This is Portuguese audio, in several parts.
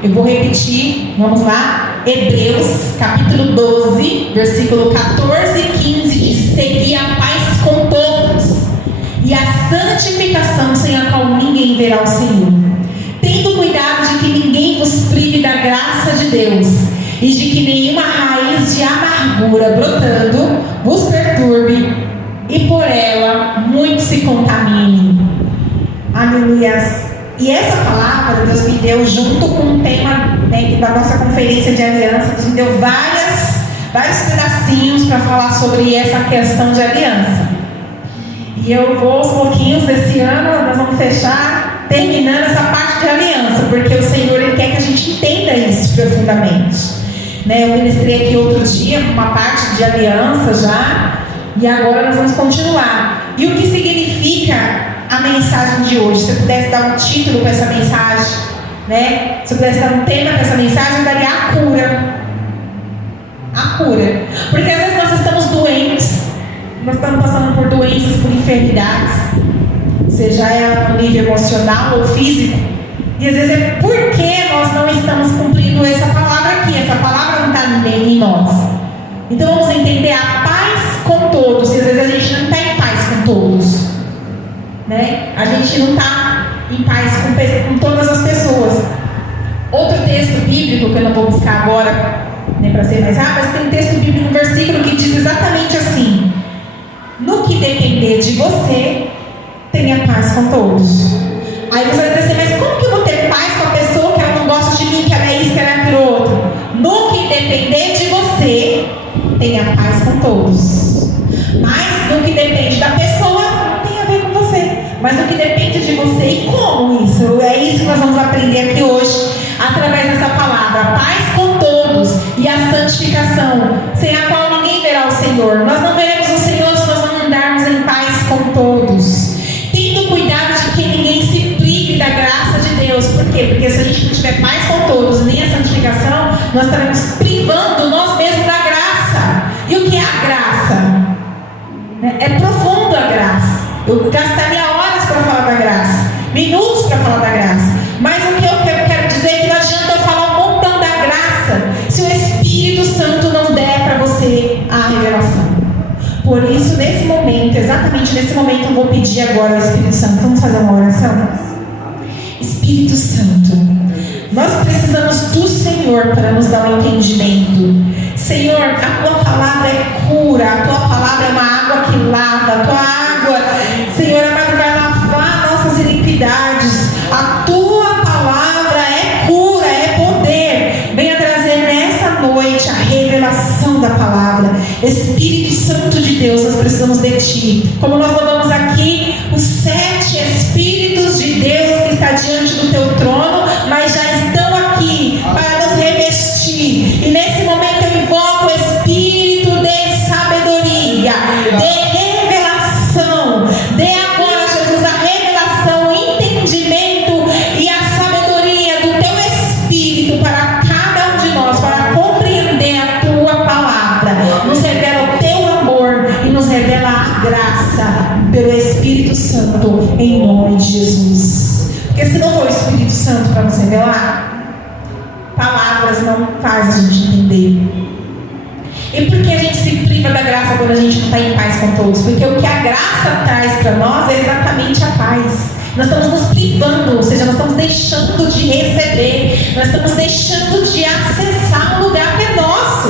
Eu vou repetir, vamos lá. Hebreus, capítulo 12, versículo 14 e 15 diz: segui a paz com todos e a santificação, sem a qual ninguém verá o Senhor, tendo cuidado de que ninguém vos prive da graça de Deus, e de que nenhuma raiz de amargura brotando vos perturbe, e por ela muitos se contaminem. Aleluia. E essa palavra Deus me deu junto com o tema, né, da nossa conferência de aliança. Deus me deu vários pedacinhos para falar sobre essa questão de aliança. E eu vou aos pouquinhos desse ano, nós vamos fechar terminando essa parte de aliança, porque o Senhor Ele quer que a gente entenda isso profundamente, né? Eu ministrei aqui outro dia uma parte de aliança já, e agora nós vamos continuar. E o que significa a mensagem de hoje? Se eu pudesse dar um título para essa mensagem, né? Se eu pudesse dar um tema para essa mensagem, eu daria a cura. A cura. Porque às vezes nós estamos doentes, nós estamos passando por doenças, por enfermidades, seja ela no nível emocional ou físico, e às vezes é porque nós não estamos cumprindo essa palavra aqui. Essa palavra não está em nós. Então vamos entender a paz com todos. E às vezes a gente não está em paz com todos, né? A gente não está em paz com todas as pessoas. Outro texto bíblico que eu não vou buscar agora, né, para ser mais rápido, mas tem um texto bíblico, um versículo que diz exatamente assim: no que depender de você, tenha paz com todos. Aí você vai dizer assim: mas como que eu vou ter paz com a pessoa que ela não gosta de mim, que ela é isso, que ela é aquilo outro? No que depender de você, tenha paz com todos. Mas no que depende da pessoa, não tem a ver com você. Mas no que depende de você, e como isso? É isso que nós vamos aprender aqui hoje, através dessa palavra: paz com todos e a santificação, sem a qual ninguém verá o Senhor. Nós não veremos o Senhor se nós não andarmos em paz com todos, tendo cuidado de que ninguém se prive da graça de Deus. Por quê? Porque se a gente não tiver paz com todos, nem a santificação, nós estaremos privando nós mesmos da graça. E o que é a graça? É profundo a graça. Eu gastaria horas para falar da graça, minutos para falar da graça. Mas o que eu quero dizer é que não adianta eu falar um montão da graça se o Espírito Santo não der para você a revelação. Por isso, nesse momento, exatamente nesse momento, eu vou pedir agora ao Espírito Santo. Vamos fazer uma oração? Espírito Santo, nós precisamos do Senhor para nos dar um entendimento. Senhor, a Tua palavra é cura, a Tua palavra é uma água que lava, a Tua água, Senhor amado, vai lavar nossas iniquidades. A Tua palavra é cura, é poder. Venha trazer nessa noite a revelação da palavra. Espírito Santo de Deus, nós precisamos de Ti. Como nós louvamos aqui, os 7 Espíritos de Deus que está diante do Teu trono, mas já estão aqui para nos revestir. E nesse momento eu invoco o Espírito de sabedoria, de revelação. Dê agora, Jesus, a revelação, o entendimento e a sabedoria do Teu Espírito para cada um de nós, para compreender a Tua palavra. Nos revela o Teu amor e nos revela a graça pelo Espírito Santo, em nome de Jesus. Porque se não for o Espírito Santo para nos revelar, palavras não fazem a gente entender. E por que a gente se priva da graça quando a gente não está em paz com todos? Porque o que a graça traz para nós é exatamente a paz. Nós estamos nos privando, ou seja, nós estamos deixando de receber, nós estamos deixando de acessar um lugar que é nosso.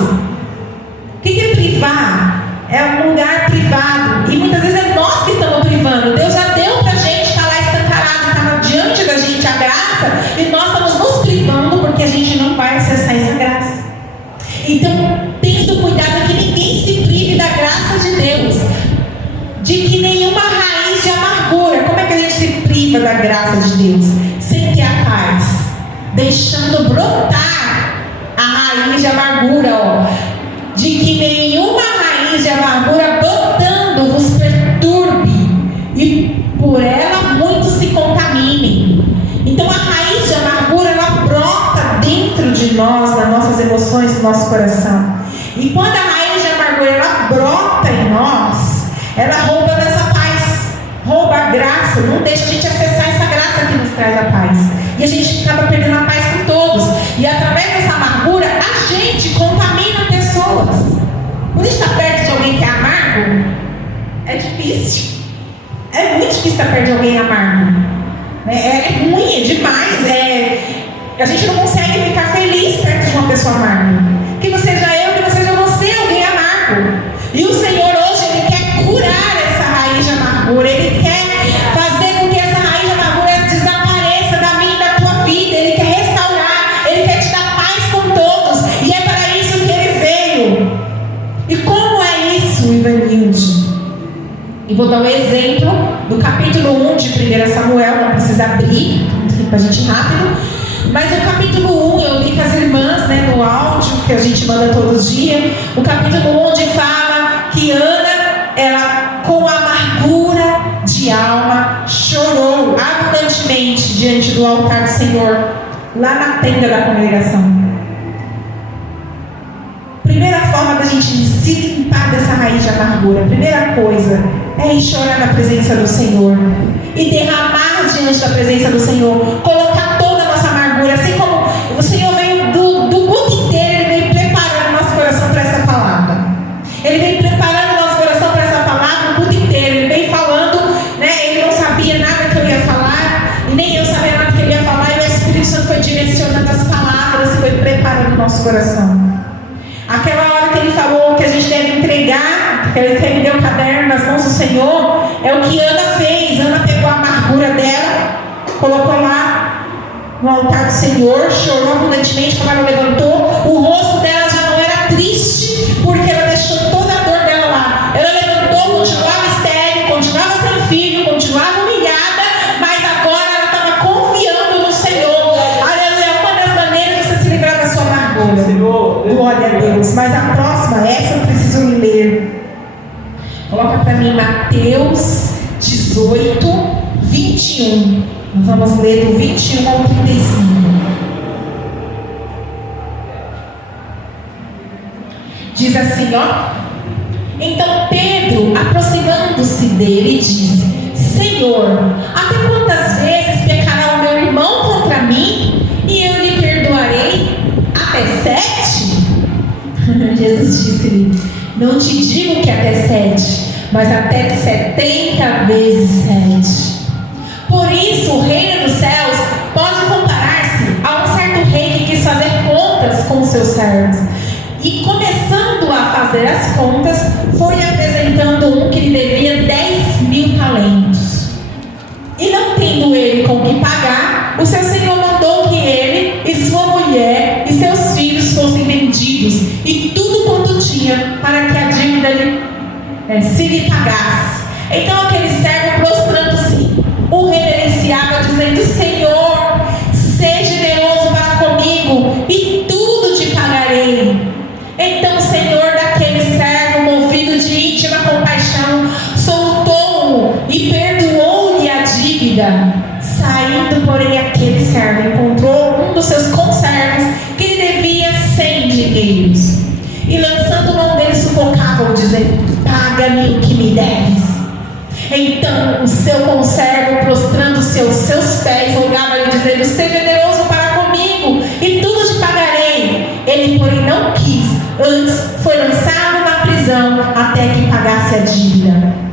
O que é privar? É um lugar privado. E muitas vezes é nós que estamos privando. Deus já deu para a gente, está lá escancarado, está diante da gente a graça, e nós estamos nos privando porque a gente não vai acessar essa graça. Então, tendo cuidado que ninguém se prive da graça de Deus, de que nenhuma raiz de amargura. Como é que a gente se priva da graça de Deus? Sem ter a paz, deixando brotar a raiz de amargura, de que nenhuma raiz de amargura brotando vos perturbe, e por ela muitos se contaminem. Então a raiz de amargura, ela brota dentro de nós, nas nossas emoções, no nosso coração. E quando a raiz de amargura, ela brota em nós, ela rouba dessa paz, rouba a graça, não deixa a gente acessar essa graça que nos traz a paz. E a gente acaba perdendo a paz com todos. gente contamina pessoas. Quando a gente está perto de alguém que é amargo, é difícil. É muito difícil estar perto de alguém amargo. É ruim, é demais. A gente não consegue ficar feliz perto de uma pessoa amarga. Que não seja eu, que não seja você, alguém amargo. E o Senhor hoje, Ele quer curar essa raiz de amargura. Ele quer fazer com que essa raiz de amargura desapareça da minha e da tua vida. Ele quer restaurar, Ele quer te dar paz com todos. E é para isso que Ele veio. E como é isso, Ivanilde? E vou dar um exemplo do capítulo 1 de 1 Samuel, não precisa abrir, para a gente ir rápido. Mas o capítulo 1, eu li com as irmãs, no áudio, que a gente manda todos os dias. O capítulo 1, onde fala que Ana, ela, com amargura de alma, chorou abundantemente diante do altar do Senhor, lá na tenda da congregação. Primeira forma da gente se limpar dessa raiz de amargura, primeira coisa, é ir chorar na presença do Senhor e derramar diante da presença do Senhor, colocar toda a nossa amargura, assim como o Senhor veio do culto inteiro, Ele veio preparando o nosso coração para essa palavra. Ele veio preparando o nosso coração para essa palavra o culto inteiro. Ele veio falando, Ele não sabia nada que eu ia falar, e nem eu sabia nada que Ele ia falar, e o Espírito Santo foi direcionando as palavras e foi preparando o nosso coração. Aquela hora que Ele falou que a gente deve entregar, que Ele deu o caderno nas mãos do Senhor, é o que Ana fez. Ana pegou a amargura dela, colocou lá no altar do Senhor, chorou abundantemente. Quando ela levantou, o rosto dela já não era triste, porque ela deixou toda a dor dela lá. Ela levantou, continuava estéril, continuava sem filho, continuava humilhada, mas agora ela estava confiando no Senhor. Aleluia, uma das maneiras de você se livrar da sua amargura. Glória a Deus. Mas a próxima, essa eu preciso ler. Coloca para mim Mateus 18, 21. Nós vamos ler do 21 ao 35. Diz assim, Então Pedro, aproximando-se dele, disse: Senhor, até quantas vezes pecará o meu irmão contra mim e eu lhe perdoarei? Até 7? Jesus disse-lhe: Não te digo que até 7, mas até 70 vezes 7. Por isso, o reino dos céus pode comparar-se a um certo rei que quis fazer contas com os seus servos. E começando a fazer as contas, foi apresentando um que lhe devia 10.000 talentos. E não tendo ele com que pagar, o seu senhor mandou que ele e sua mulher e seus filhos fossem vendidos, e tudo quanto tinha, para que a dívida se lhe pagasse. Então aquele servo, prostrando-se, o reverenciava, dizendo: Senhor, seja generoso para comigo, e tudo te pagarei. Então o Senhor daquele servo, movido de íntima compaixão, soltou-o e perdoou-lhe a dívida. Saindo, porém, aquele servo encontrou um dos seus conservos que lhe devia 100 dinheiros, e lançando mão dele, sufocava-o, dizendo: Paga-me o que me deves. Então o seu conservo, prostrando-se aos seus pés, rogava-lhe, dizendo: Seja generoso para comigo, e tudo te pagarei. Ele, porém, não quis, antes foi lançado na prisão até que pagasse a dívida.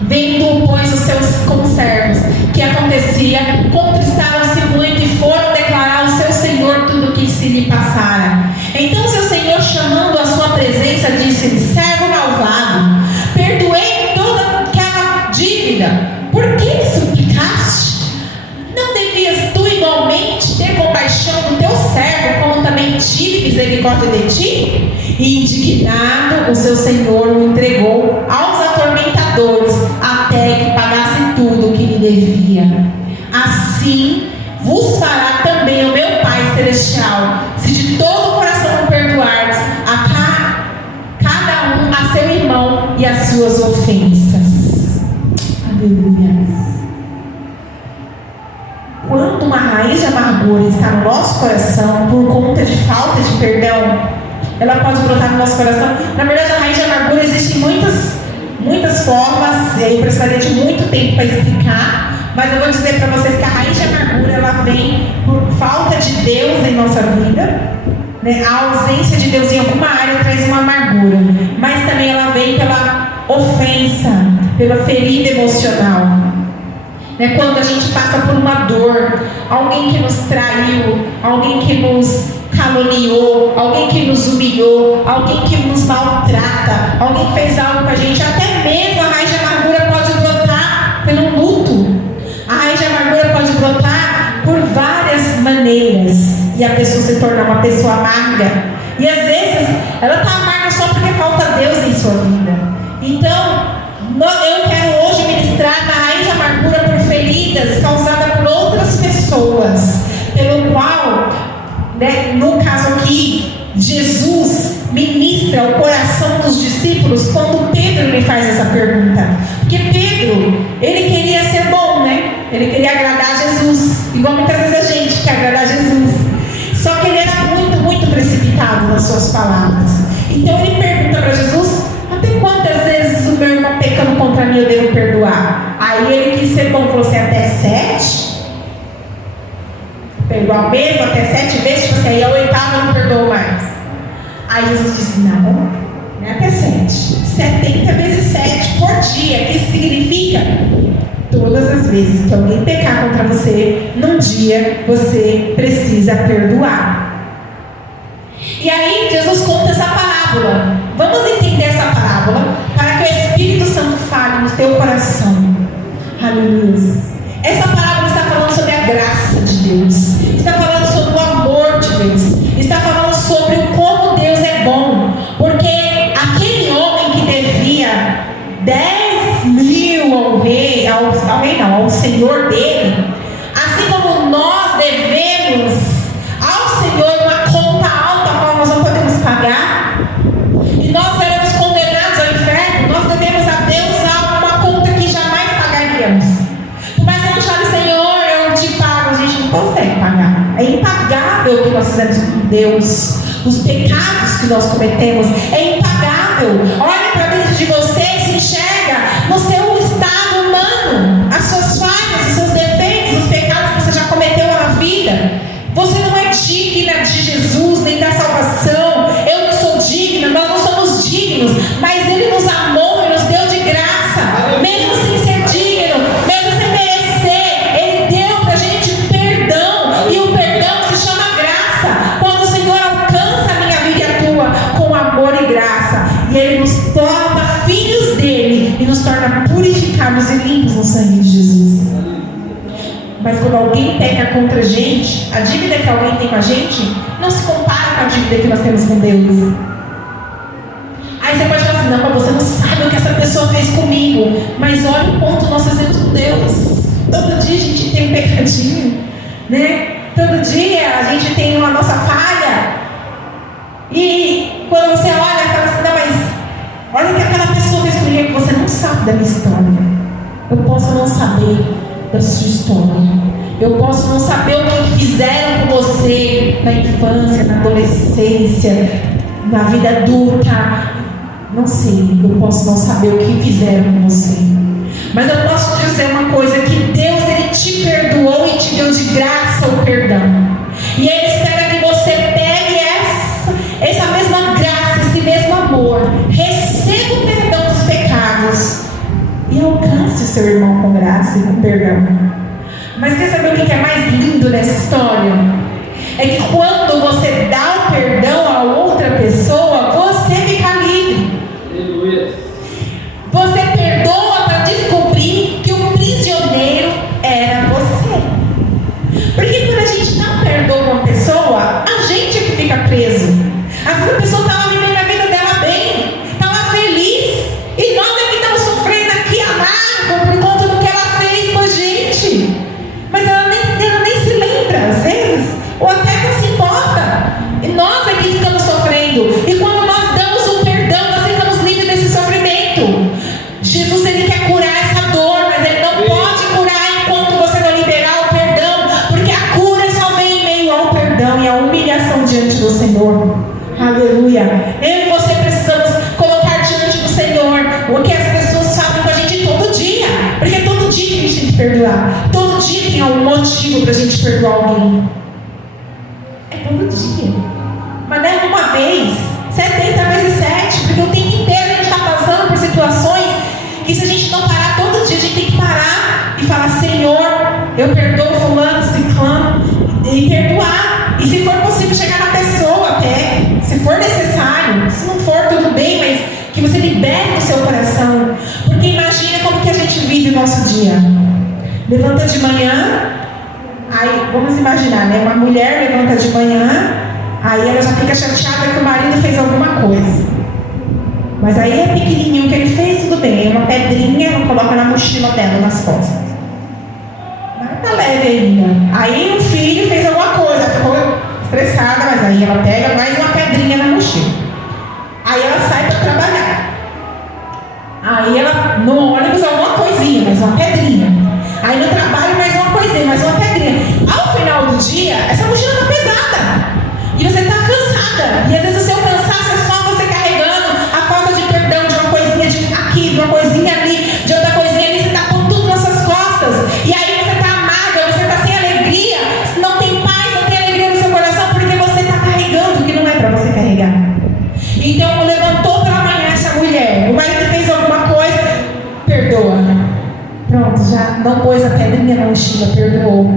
Vendo, pois, os seus conservos que acontecia, contristaram-se muito e foram declarar ao seu senhor tudo o que se lhe passara. Então seu senhor, chamando à sua presença, disse-lhe: Servo malvado, perdoei toda aquela dívida, por que me suplicaste? Não devias tu igualmente ter compaixão do teu servo, como também tive misericórdia de ti? E indignado, o seu senhor o entregou aos atormentadores, até que pagasse tudo o que lhe devia. Assim vos fará também o meu Pai Celestial, se de todo o coração o perdoardes a cada um a seu irmão e as suas ofensas. Aleluia. Quando uma raiz de amargura está no nosso coração por conta de falta de perdão, ela pode brotar no nosso coração. Na verdade, a raiz de amargura existe muitas formas, e aí eu precisaria de muito tempo para explicar, mas eu vou dizer para vocês que a raiz de amargura, ela vem por falta de Deus em nossa vida, né? A ausência de Deus em alguma área traz uma amargura, mas também ela vem pela ofensa, pela ferida emocional, né? Quando a gente passa por uma dor, alguém que nos traiu, alguém que nos caluniou, alguém que nos humilhou, alguém que nos maltrata, alguém que fez algo com a gente, até mesmo a raiz de amargura pode brotar pelo luto. A raiz de amargura pode brotar por várias maneiras e a pessoa se tornar uma pessoa amarga. E às vezes ela está amarga só porque falta Deus em sua vida. Então, eu quero hoje ministrar na raiz de amargura por feridas causadas por outras pessoas, pelo qual, né, no caso aqui, Jesus ministra o coração dos discípulos quando Pedro lhe faz essa pergunta. Porque Pedro, ele queria ser bom, né? Ele queria agradar a Jesus, igual muitas vezes a gente quer agradar a Jesus. Só que ele era muito precipitado nas suas palavras. Então ele pergunta para Jesus: até quantas vezes o meu irmão pecando contra mim eu devo perdoar? Aí ele quis ser bom, falou assim: até 7? Perdoar mesmo até 7 vezes? Tipo assim, aí a 8ª eu não perdoo mais. Aí Jesus disse: não, não é até 7. 70 vezes 7 por dia. Que significa? Todas as vezes que alguém pecar contra você, num dia você precisa perdoar. E aí Jesus conta essa parábola. Vamos entender essa parábola para que o Espírito Santo fale no teu coração. Aleluia. Essa parábola está falando sobre a graça de Deus, está falando sobre o amor de Deus, está falando sobre o como Deus é bom. Porque aquele homem que devia 10.000 ao rei, ao senhor dele, assim como nós devemos ao Senhor uma conta alta a qual nós não podemos pagar, e nós éramos condenados ao inferno, nós devemos a Deus uma conta que jamais pagaríamos. Mas a gente fala: Senhor, eu te pago. A gente não consegue pagar. É impagável o que nós fizemos com Deus. Os pecados que nós cometemos é impagável. Olha para dentro de você e se enxerga no seu estado humano, as suas falhas, os seus defeitos, os pecados que você já cometeu na vida. Você não é digna de Jesus nem da salvação. Eu não sou digna, nós não somos dignos, mas Ele nos amou e nos deu de graça, mesmo sem ser digno, mesmo sem merecer. Ele deu pra gente perdão, e o perdão se chama graça. Quando o Senhor alcança a minha vida e a tua com amor e graça, e Ele nos torna filhos dele e nos torna purificados e limpos no sangue de Jesus. Mas quando alguém peca contra a gente, a dívida que alguém tem com a gente não se compara com a dívida que nós temos com Deus. Aí você pode falar assim: não, mas você não sabe o que essa pessoa fez comigo. Mas olha o ponto nós fazemos com Deus. Todo dia a gente tem um pecadinho, né? Todo dia a gente tem uma nossa falha. E quando você olha e fala assim: não, mas olha o que aquela pessoa fez comigo, que você não sabe da minha história. Eu posso não saber da sua história. Eu posso não saber o que fizeram com você na infância, na adolescência, na vida adulta. Não sei, eu posso não saber o que fizeram com você. Mas eu posso te dizer uma coisa: que Deus, Ele te perdoou e te deu de graça o perdão. E Ele espera que você pegue essa mesma graça, esse mesmo amor, receba o perdão dos pecados e alcance o seu irmão com graça e com perdão. Mas quer saber o que é mais lindo nessa história? É que quando você dá o perdão a outra pessoa, você fica livre. Aleluia. Você perdoa para descobrir que o prisioneiro era você. Porque quando a gente não perdoa uma pessoa, a gente é que fica preso. Essa pessoa estava vivendo a vida dela bem, estava feliz, e nós é que estamos sofrendo aqui amargo por conta do que ela fez com a gente. Mas ela nem se lembra, às vezes, ou até não se importa. E nós é que ficamos sofrendo. E quando nós damos o perdão, nós ficamos livres desse sofrimento. Jesus, Ele quer curar essa dor, mas Ele não pode curar enquanto você não liberar o perdão, porque a cura só vem em meio ao perdão e à humilhação diante do Senhor. Aleluia. Eu e você precisamos colocar diante do Senhor o que as pessoas fazem com a gente todo dia, porque todo dia que a gente tem que perdoar, todo dia tem algum motivo para a gente perdoar alguém. É todo dia. Mas Levanta de manhã, aí vamos imaginar, né? Uma mulher levanta de manhã, aí ela já fica chateada que o marido fez alguma coisa. Mas aí é pequenininho que ele fez, tudo bem. É uma pedrinha, ela coloca na mochila dela, nas costas. Mas tá leve ainda. Aí o filho fez alguma coisa, ficou estressada, mas aí ela pega mais uma pedrinha na mochila. Aí ela sai para trabalhar. Aí ela, no ônibus, alguma coisinha, mais uma pedrinha. Aí no trabalho, mais uma coisinha, mais uma pedrinha. Ao final do dia, essa mochila tá pesada. E você tá cansada. E às vezes o seu cansaço é só você carregando a falta de perdão de uma coisinha de aqui, de uma coisinha ali, de outra coisinha ali. Você tá com tudo nas suas costas. E aí você tá amarga, você tá sem alegria. Não tem paz, não tem alegria no seu coração, porque você tá carregando o que não é para você carregar. Então levantou pela manhã essa mulher. O marido fez alguma coisa, perdoa. Pronto, já não pôs a pedrinha na mochila, perdoou.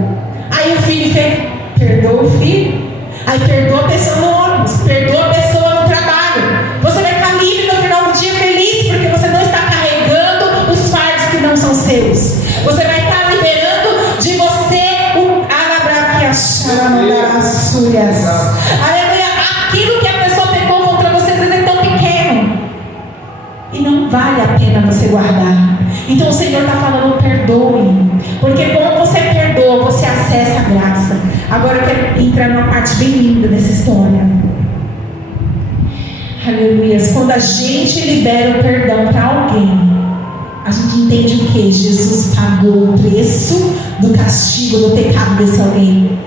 Aí o filho fez, perdoa o filho. Aí perdoa a pessoa no ônibus, perdoa a pessoa no trabalho. Você vai ficar livre no final do dia feliz, porque você não está carregando os fardos que não são seus. Você vai estar liberando de você o alabraquiacharamandarassulhas. Aleluia. Aquilo que a pessoa pegou contra você, às vezes é tão pequeno. E não vale a pena você guardar. Então o Senhor está falando, perdoe. Porque quando você perdoa, você acessa a graça. Agora eu quero entrar numa parte bem linda dessa história. Aleluia. Quando a gente libera o perdão para alguém, a gente entende o que? Jesus pagou o preço do castigo, do pecado desse alguém.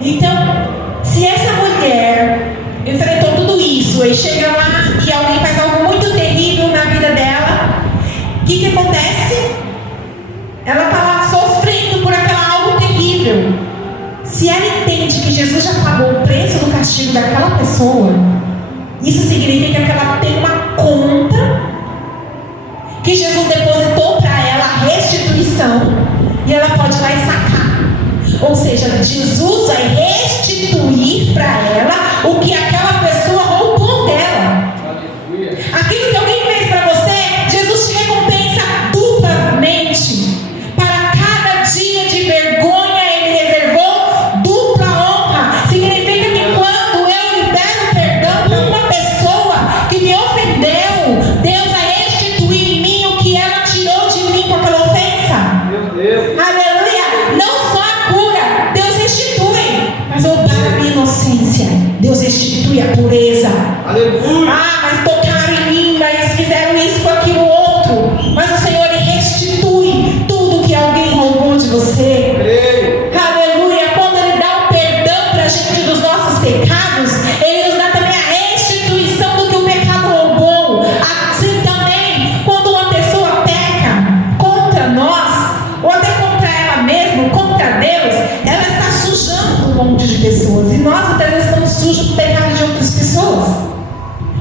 Então, se essa mulher enfrentou tudo isso, aí chega lá e alguém faz algo muito terrível na vida dela, o que acontece? Ela está lá sofrendo por aquela algo terrível. Se ela entende que Jesus já pagou o preço do castigo daquela pessoa, isso significa que ela tem uma conta que Jesus depositou para ela, a restituição, e ela pode ir lá e sacar. Ou seja, Jesus vai restituir para ela o que aquela pessoa roubou dela. Aquilo que alguém fez para você, Jesus te recompensa duplamente. Para cada dia de vergonha, Ele reservou dupla honra. Significa que quando eu libero perdão para uma pessoa que me ofendeu, Deus vai restituir em mim o que ela tirou de mim com aquela ofensa. Meu Deus. Aleluia. Não só a cura, Deus restitui, mas roubar a minha inocência, Deus restitui a pureza. Aleluia. Mas tocaram em mim, mas fizeram isso com aquilo outro. Mas o Senhor, Ele restitui tudo que alguém roubou de você. Aleluia. Quando Ele dá o perdão para a gente dos nossos pecados, Ele nos dá também a restituição do que o pecado roubou. Assim também, quando uma pessoa peca contra nós, ou até contra ela mesma, contra Deus, ela está sujando um monte de pessoas. E nós muitas vezes estamos sujos com o pecado de outras pessoas.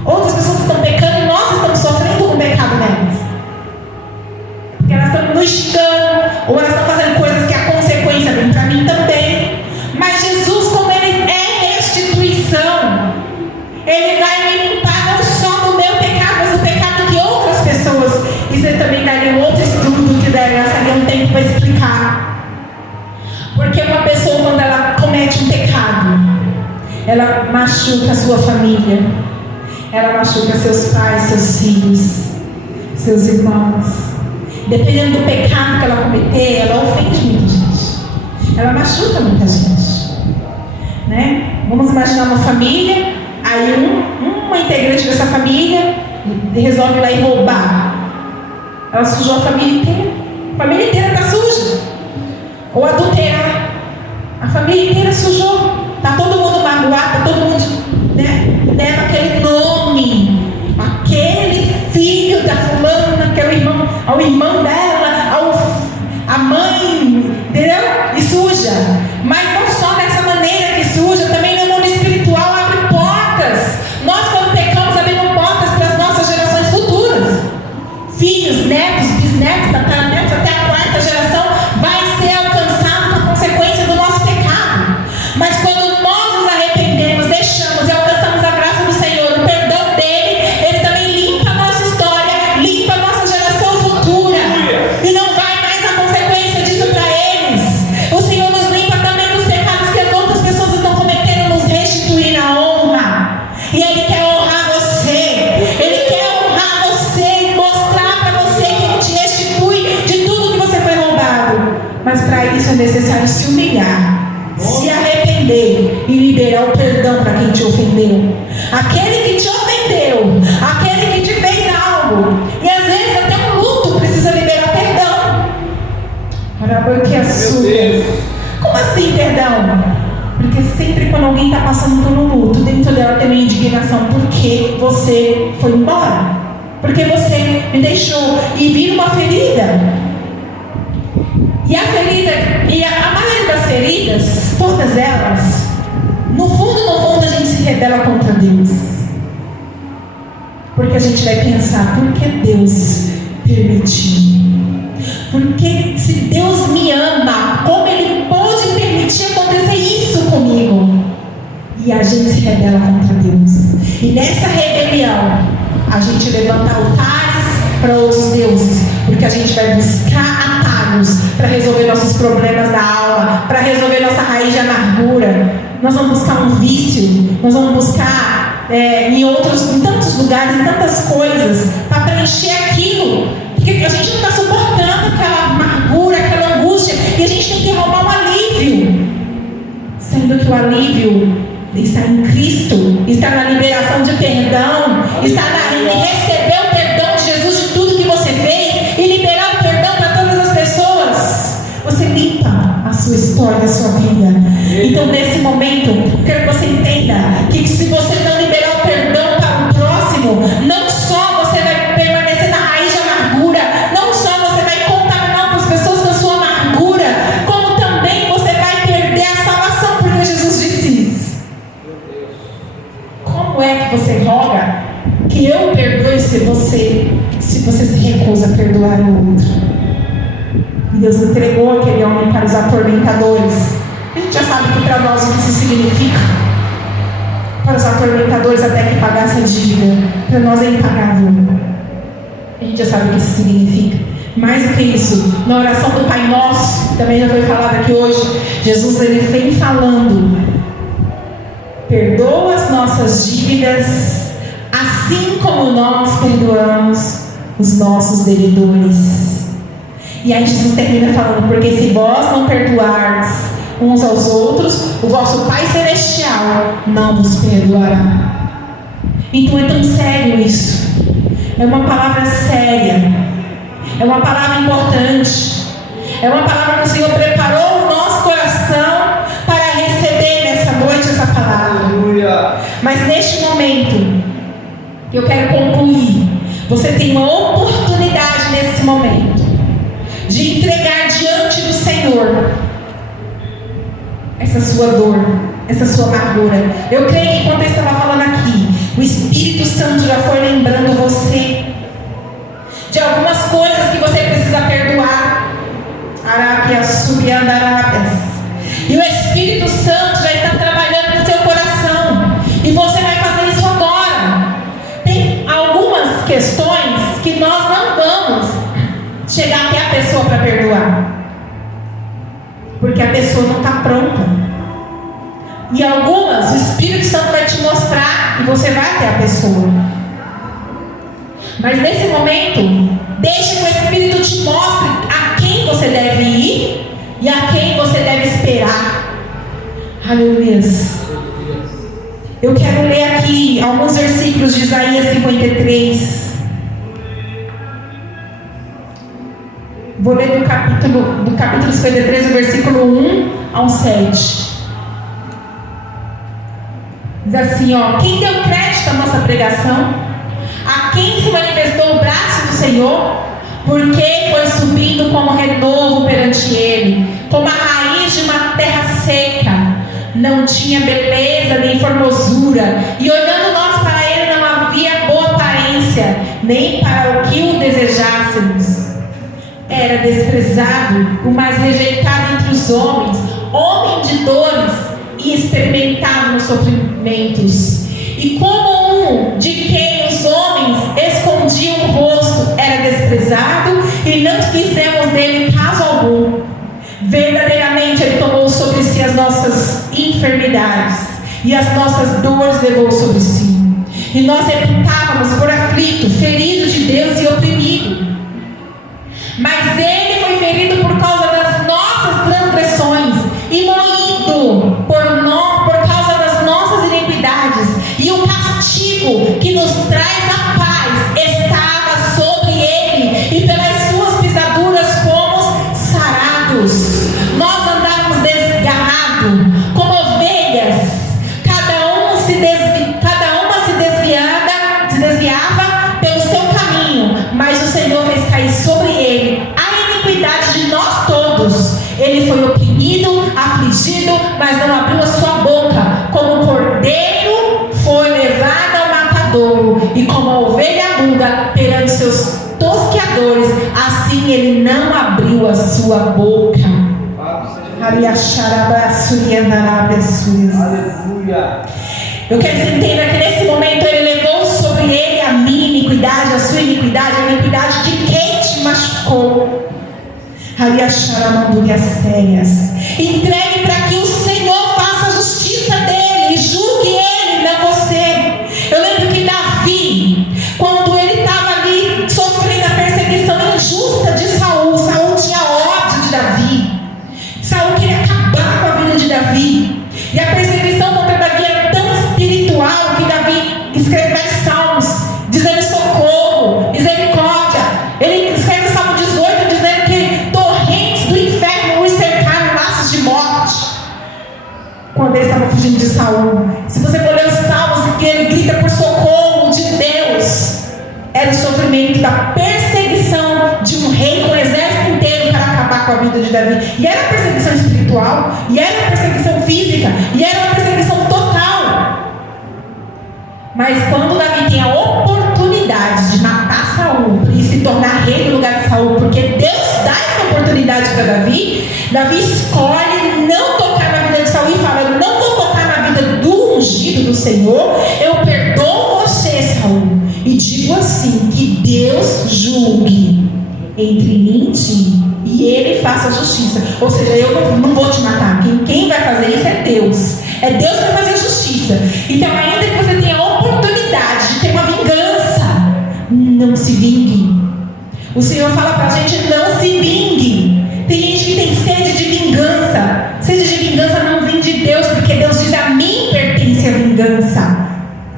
Outras pessoas estão pecando e nós estamos sofrendo com o pecado delas. Porque elas estão nos xingando, ou elas estão fazendo coisas que a consequência vem para mim também. Mas Jesus, como Ele é restituição, Ele vai me limpar não só do meu pecado, mas do pecado de outras pessoas. Isso eu também daria um outro estudo que gastaria um tempo para explicar. Porque uma pessoa, quando ela comete um pecado, ela machuca a sua família, ela machuca seus pais, seus filhos, seus irmãos. Dependendo do pecado que ela cometer, ela ofende muita gente, ela machuca muita gente, né? Vamos imaginar uma família, aí uma integrante dessa família resolve ir lá e roubar. Ela sujou a família inteira está suja. Ou adulterar, a família inteira sujou. Está todo mundo magoado, está todo mundo, né? Leva aquele nome, aquele filho da fulana, que é o irmão, ao irmão dela, a mãe, entendeu? E suja. Mas não só dessa maneira que suja, também no mundo espiritual abre portas. Nós, quando pecamos, abrimos portas para as nossas gerações futuras. Filhos, netos, bisnetos, tataranetos, até a quarta geração vai ser alcançado por consequência do nosso pecado. Mas quando nós nos arrependemos, deixamos e alcançamos a graça do Senhor, o perdão dele, Ele também limpa a nossa história, limpa a nossa geração futura. e liberar o perdão para quem te ofendeu. Aquele que te ofendeu, aquele que te fez algo, e às vezes até um luto precisa liberar perdão. Porque a sua. Como assim perdão? Porque sempre quando alguém está passando por um luto, dentro dela tem uma indignação. Porque você foi embora, porque você me deixou, e vira uma ferida. E a ferida, e a maioria das feridas, todas elas, no fundo a gente se rebela contra Deus. Porque a gente vai pensar, por que Deus permitiu? Porque se Deus me ama, como Ele pôde permitir acontecer isso comigo? E a gente se rebela contra Deus. E nessa rebelião, a gente levanta altares para outros deuses, porque a gente vai buscar atalhos para resolver nossos problemas da alma, para resolver nossa raiz de amargura. Nós vamos buscar um vício, nós vamos buscar em tantos lugares, em tantas coisas, para preencher aquilo, porque a gente não está suportando aquela amargura, aquela angústia, e a gente tem que arrumar um alívio, sendo que o alívio está em Cristo, está na liberação de perdão, está em receber o perdão de Jesus de tudo que você fez e liberar o perdão para todas as pessoas. Você limpa a sua história, a sua vida. Então, nesse momento, eu quero que você entenda que se você não liberar o perdão para o próximo, não só você vai permanecer na raiz de amargura, não só você vai contaminar outras pessoas com a sua amargura, como também você vai perder a salvação, porque Jesus disse isso. Como é que você roga que eu perdoe se você se recusa a perdoar o outro? E Deus entregou aquele homem para os atormentadores. A gente já sabe que para nós o que isso significa. Para os atormentadores até que pagasse a dívida. Para nós é impagável. A gente já sabe o que isso significa. Mais do que isso, na oração do Pai Nosso, também já foi falado aqui hoje, Jesus ele vem falando: perdoa as nossas dívidas, assim como nós perdoamos os nossos devedores. E aí Jesus termina falando: porque se vós não perdoardes uns aos outros, o vosso Pai Celestial não vos perdoará. Então é tão sério isso. É uma palavra séria. É uma palavra importante. É uma palavra que o Senhor preparou o nosso coração para receber nessa noite essa palavra. Aleluia. Mas neste momento, eu quero concluir. Você tem uma oportunidade nesse momento de entregar diante do Senhor essa sua dor, essa sua amargura. Eu creio que enquanto eu estava falando aqui, o Espírito Santo já foi lembrando você de algumas coisas que você precisa perdoar. Arábias, subiandarábias. E o Espírito Santo já está trabalhando no seu coração. E você vai fazer isso agora. Tem algumas questões que nós não vamos chegar até a pessoa para perdoar, porque a pessoa não está pronta. E algumas o Espírito Santo vai te mostrar e você vai até a pessoa. Mas nesse momento, deixe que o Espírito te mostre a quem você deve ir e a quem você deve esperar. Aleluia. Eu quero ler aqui alguns versículos de Isaías 53. Vou ler do capítulo 53, o versículo 1 ao 7. Diz assim, quem deu crédito à nossa pregação? A quem se manifestou o braço do Senhor? Porque foi subindo como renovo perante Ele, como a raiz de uma terra seca. Não tinha beleza nem formosura, e olhando nós para Ele não havia boa aparência, nem para o que o desejássemos. Era desprezado, o mais rejeitado entre os homens, homem de dores e experimentado nos sofrimentos. E como um de quem os homens escondiam o rosto, era desprezado e não quisemos dele caso algum. Verdadeiramente Ele tomou sobre si as nossas enfermidades e as nossas dores levou sobre si. E nós reputávamos por aflito, ferido de Deus e oprimido. Mas Ele foi ferido por causa das nossas transgressões e moído por causa mas não abriu a sua boca. Como o cordeiro foi levado ao matadouro, e como a ovelha muda perante seus tosqueadores, assim ele não abriu a sua boca. Aleluia. Eu quero que você entenda que nesse momento ele levou sobre ele a minha iniquidade, a sua iniquidade, a iniquidade de quem te machucou. Entregue para que o Senhor faça a justiça dele, julgue ele, não você. Eu lembro que Davi, quando ele estava ali sofrendo a perseguição injusta de Saul, Saul tinha ódio de Davi. Saul queria acabar com a vida de Davi. E a perseguição contra Davi era tão espiritual que Davi escreve vários salmos dizendo socorro, misericórdia. Ele escreve o Salmo 18 dizendo que torrentes do inferno os cercaram, laços de morte, quando ele estava fugindo de Saul. Se você for ler os salmos, que ele grita por socorro de Deus, era o sofrimento da perseguição de um rei com um exército inteiro para acabar com a vida de Davi. E era uma perseguição espiritual, e era uma perseguição física, e era uma perseguição total. Mas quando Davi tem a oportunidade de matar Saul e se tornar rei no lugar de Saul, porque Deus dá essa oportunidade para Davi, Davi escolhe não tocar na vida de Saul e fala: eu não vou tocar na vida do ungido do Senhor, eu perdoo você, Saul, e digo assim, que Deus julgue entre mim e ti, e ele faça a justiça. Ou seja, eu não vou te matar, quem vai fazer isso é Deus. É Deus que vai fazer a justiça. Então, ainda que você tenha a oportunidade de ter uma vingança, não se vingue. O Senhor fala pra gente: não se vingue. Tem gente que tem sede de vingança. Sede de vingança não vem de Deus, porque Deus diz: a mim pertence a vingança.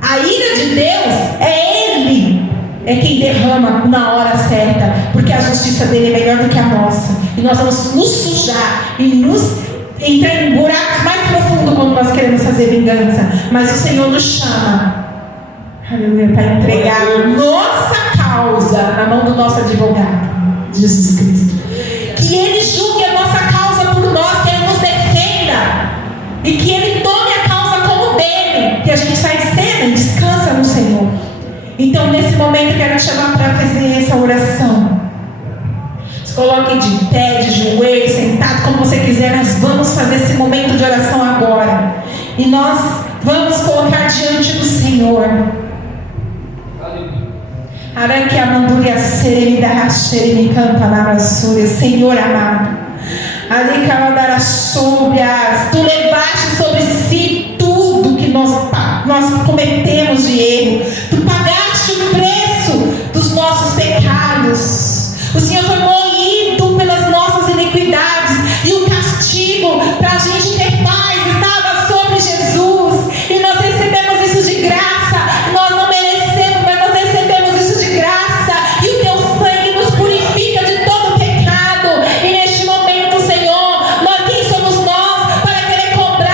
A ira de Deus é Ele, é quem derrama na hora certa, porque a justiça dele é melhor do que a nossa. E nós vamos nos sujar e nos entrar em buracos mais profundos quando nós queremos fazer vingança. Mas o Senhor nos chama, aleluia, para entregar nossa causa na mão do nosso advogado, Jesus Cristo. Que Ele julgue a nossa causa por nós, que Ele nos defenda e que Ele tome a causa como dele, que a gente sai de cena e descansa no Senhor. Então, nesse momento, eu quero te chamar para fazer essa oração. Se coloque de pé, de joelho, sentado, como você quiser. Nós vamos fazer esse momento de oração agora. E nós vamos colocar diante do Senhor. Senhor amado, tu levaste sobre si tudo que nós cometemos de erro. Tu pagaste o preço dos nossos pecados. O Senhor foi moído pelas nossas iniquidades, e o castigo para a gente ter paz estava sobre Jesus, e nós recebemos isso de graça. Nós não merecemos, mas nós recebemos isso de graça, e o teu sangue nos purifica de todo pecado. E neste momento, Senhor, quem somos nós para querer cobrar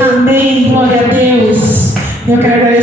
Amém. Glória a Deus. Eu quero agradecer